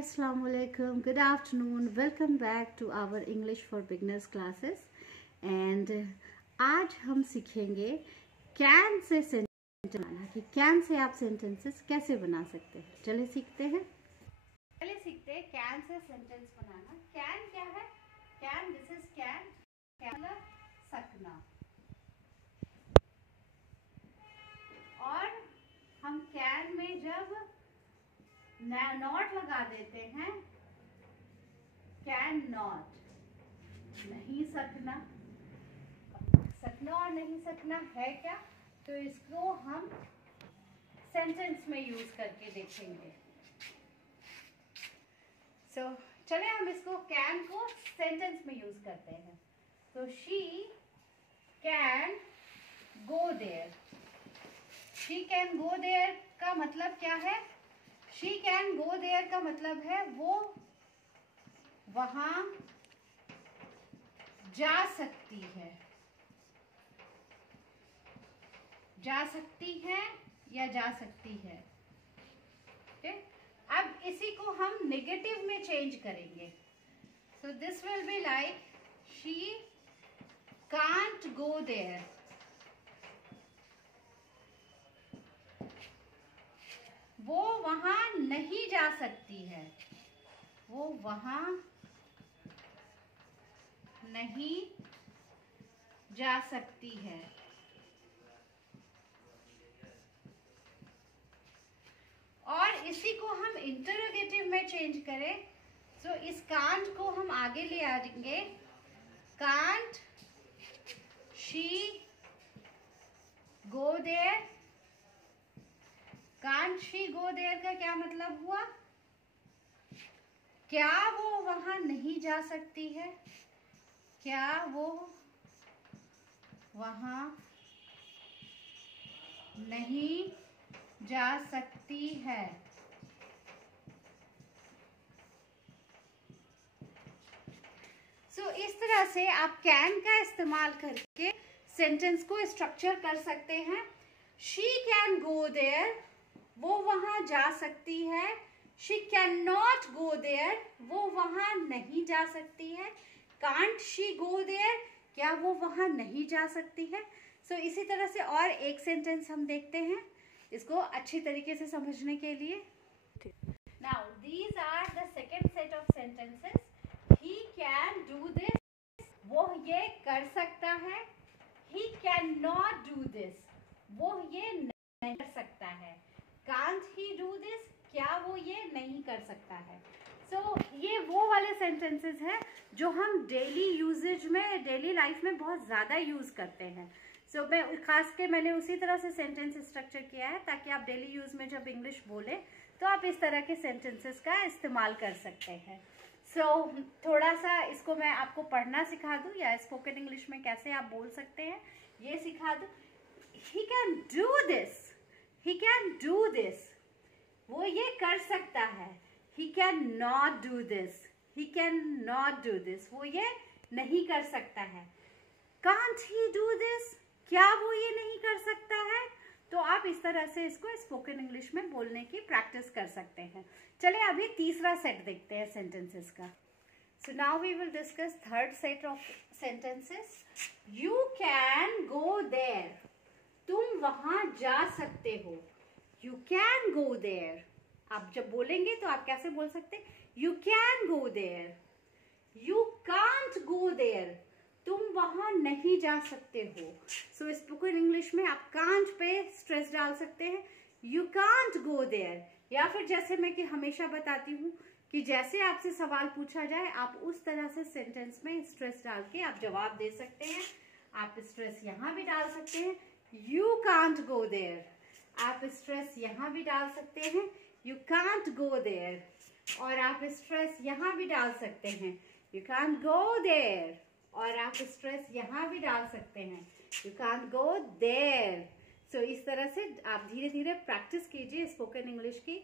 Assalamu alaikum. Good afternoon. Welcome back to our English for Beginners classes. And आज हम सीखेंगे can से sentence बनाना कि can से आप सेंटेंसेस कैसे बना सकते हैं। चलिए सीखते हैं। can से सेंटेंस बनाना। can क्या है? can, this is can मतलब सकना। और हम can में जब नॉट लगा देते हैं, कैन नॉट, नहीं सकना, सकना और नहीं सकना है क्या, तो इसको हम सेंटेंस में यूज करके देखेंगे। चले हम इसको कैन को सेंटेंस में यूज करते हैं। तो she can go there. She can go there का मतलब क्या है? शी कैन गो देयर का मतलब है वो वहां जा सकती है, जा सकती है या जा सकती है। ठीक, अब इसी को हम नेगेटिव में चेंज करेंगे। So this will be like she can't go there. वो वहां नहीं जा सकती है, वो वहां नहीं जा सकती है। और इसी को हम इंटरोगेटिव में चेंज करें, तो इस कांट को हम आगे ले आएंगे। Can't she go there. Can't she go there का क्या मतलब हुआ? क्या वो वहां नहीं जा सकती है? क्या वो वहां नहीं जा सकती है? इस तरह से आप कैन का इस्तेमाल करके सेंटेंस को स्ट्रक्चर कर सकते हैं। शी कैन गो देयर, वो वहां जा सकती है। She can not go there, वो वहां नहीं जा सकती है। कांट शी गो देयर, क्या वो वहां नहीं जा सकती है। इसी तरह से और एक सेंटेंस हम देखते हैं इसको अच्छी तरीके से समझने के लिए। Now these are the second set of sentences. He can do this, वो ये कर सकता है। He can not do this, वो ये नहीं कर सकता है। कांट ही डू दिस, क्या वो ये नहीं कर सकता है। ये वो वाले सेंटेंसेस हैं जो हम डेली यूजेज में, डेली लाइफ में बहुत ज़्यादा यूज़ करते हैं। मैं खास के मैंने उसी तरह से सेंटेंस स्ट्रक्चर किया है ताकि आप डेली यूज़ में जब इंग्लिश बोले तो आप इस तरह के सेंटेंसेस का इस्तेमाल कर सकते हैं। थोड़ा सा इसको मैं आपको पढ़ना सिखा दूँ या स्पोकन इंग्लिश में कैसे आप बोल सकते हैं ये सिखा दूँ। ही can do this, he can do this, वो ये कर सकता है। He can not do this, he can not do this, वो ये नहीं कर सकता है। कांट ही डू दिस, क्या वो ये नहीं कर सकता है। तो आप इस तरह से इसको स्पोकन इंग्लिश में बोलने की प्रैक्टिस कर सकते हैं। चलिए अभी तीसरा सेट देखते हैं सेंटेंसेस का। So now we will discuss third set of sentences. You can go there, तुम वहां जा सकते हो। यू कैन गो देयर, आप जब बोलेंगे तो आप कैसे बोल सकते हैं? You can go there. You can't go there, तुम वहां नहीं जा सकते हो। स्पोकन इंग्लिश में आप कांट पे स्ट्रेस डाल सकते हैं, यू कांट गो देयर। या फिर जैसे मैं कि हमेशा बताती हूँ कि जैसे आपसे सवाल पूछा जाए आप उस तरह से सेंटेंस में स्ट्रेस डाल के आप जवाब दे सकते हैं। आप स्ट्रेस यहाँ भी डाल सकते हैं, यू कांट गो देयर। आप स्ट्रेस यहाँ भी डाल सकते हैं, यू कांट गो देयर। और आप स्ट्रेस यहाँ भी डाल सकते हैं, यू कांट गो देयर। और आप स्ट्रेस यहाँ भी डाल सकते हैं, यू कांट गो देयर। इस तरह से आप धीरे धीरे प्रैक्टिस कीजिए स्पोकन इंग्लिश की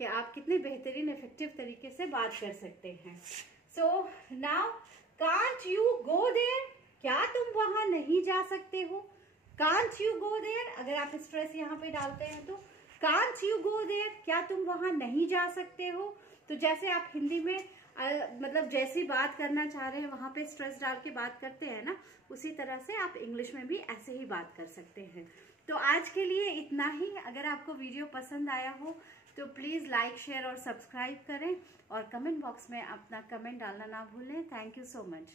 कि आप कितने बेहतरीन इफेक्टिव तरीके से बात कर सकते हैं। Now can't you go there, क्या तुम वहां नहीं जा सकते हो। कांट यू गो देयर, अगर आप स्ट्रेस यहाँ पे डालते हैं तो कांट यू गो देयर, क्या तुम वहां नहीं जा सकते हो। तो जैसे आप हिंदी में मतलब जैसी बात करना चाह रहे हैं वहां पे स्ट्रेस डाल के बात करते हैं ना, उसी तरह से आप इंग्लिश में भी ऐसे ही बात कर सकते हैं। तो आज के लिए इतना ही। अगर आपको वीडियो पसंद आया हो तो प्लीज़ लाइक, शेयर और सब्सक्राइब करें, और कमेंट बॉक्स में अपना कमेंट डालना ना भूलें। Thank you so much.